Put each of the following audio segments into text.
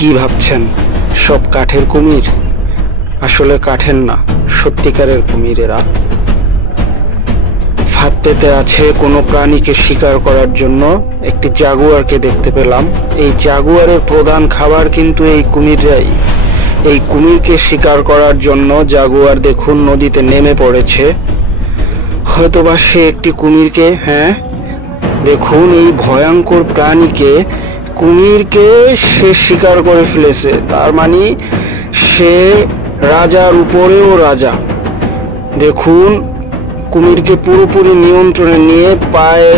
কি ভাবছেন সব কাঠের কুমির? আসলে কাঠের না, সত্যিকারের কুমির এরা। ফাঁদ পেতে আছে কোনো প্রাণীকে শিকার করার জন্য। একটি জাগুয়ারকে দেখতে পেলাম। এই জাগুয়ারের প্রধান খাবার কিন্তু এই কুমিররাই। এই কুমিরকে শিকার করার জন্য জাগুয়ার দেখুন নদীতে নেমে পড়েছে। হয়তোবা সে একটি কুমিরকে, হ্যাঁ দেখুন এই ভয়ঙ্কর প্রাণীকে, কুমিরকে সে শিকার করে ফেলেছে। তার মানে সে রাজার উপরেও রাজা। দেখুন কুমিরকে পুরোপুরি নিয়ন্ত্রণে নিয়ে পায়ে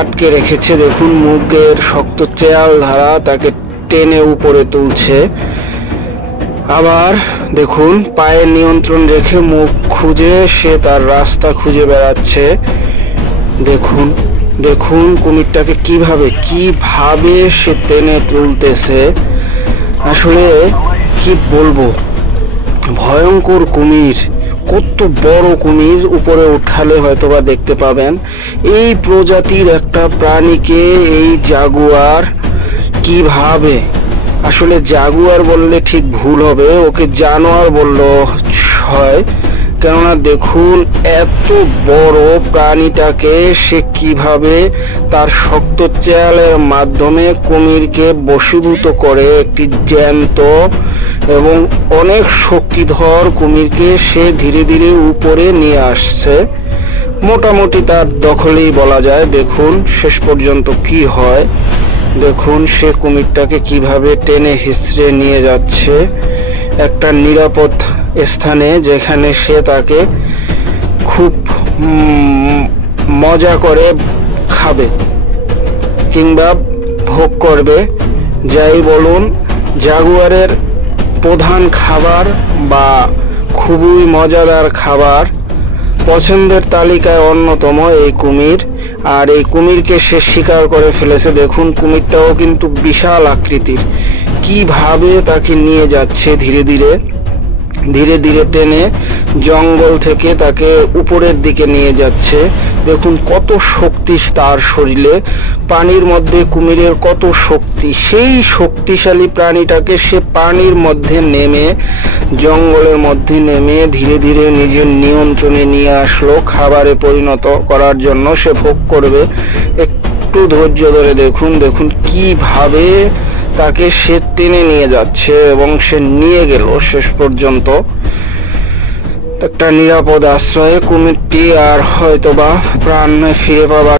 আটকে রেখেছে। দেখুন মুখের শক্ত চেয়াল ধারা তাকে টেনে উপরে তুলছে। আবার দেখুন পায়ে নিয়ন্ত্রণ রেখে মুখ খুঁজে সে তার রাস্তা খুঁজে বেড়াচ্ছে। দেখুন দেখুন কুমিরটাকে কিভাবে সে টেনে তুলতেছে। আসলে কি বলবো, ভয়ঙ্কর কুমির। কত বড় কুমির, উপরে উঠালে হয়তোবা দেখতে পাবেন। এই প্রজাতির একটা প্রাণীকে এই জাগুয়ার কিভাবে, আসলে জাগুয়ার বললে ঠিক ভুল হবে, ওকে জানোয়ার বললেও হয়। কেননা দেখুন এত বড় প্রাণীটাকে সে কিভাবে তার শক্ত চেয়ালের মাধ্যমে কুমিরকে বশীভূত করে একটি জ্যান্ত এবং অনেক শক্তিধর কুমিরকে সে ধীরে ধীরে উপরে নিয়ে আসছে। মোটামুটি তার দখলেই বলা যায়। দেখুন শেষ পর্যন্ত কি হয়। দেখুন সে কুমিরটাকে কিভাবে টেনে হিঁচড়ে নিয়ে যাচ্ছে একটা নিরাপদ স্থানে, যেখানে সে তাকে খুব মজা করে খাবে কিংবা ভোগ করবে। যাই বলুন, জাগুয়ারের প্রধান খাবার বা খুবই মজাদার খাবার, পছন্দের তালিকায় অন্যতম এই কুমির। আর এই কুমিরকে সে শিকার করে ফেলেছে। দেখুন কুমিরটাও কিন্তু বিশাল আকৃতির। কিভাবে তাকে নিয়ে যাচ্ছে ধীরে ধীরে টেনে জঙ্গল থেকে তাকে উপরের দিকে নিয়ে যাচ্ছে। দেখুন কত শক্তি তার শরীরে, পানির মধ্যে কুমিরের কত শক্তি। সেই শক্তিশালী প্রাণীটাকে সে পানির মধ্যে নেমে, জঙ্গলের মধ্যে নেমে ধীরে ধীরে নিজের নিয়ন্ত্রণে নিয়ে আসলো। খাবারে পরিণত করার জন্য সে ভোগ করবে। একটু ধৈর্য ধরে দেখুন কিভাবে তাকে সে টেনে নিয়ে যাচ্ছে এবং সে নিয়ে গেল শেষ পর্যন্ত একটা নিরাপদ আশ্রয়ে। কুমিরটি আর হয়তোবা প্রাণ ফিরে পাবার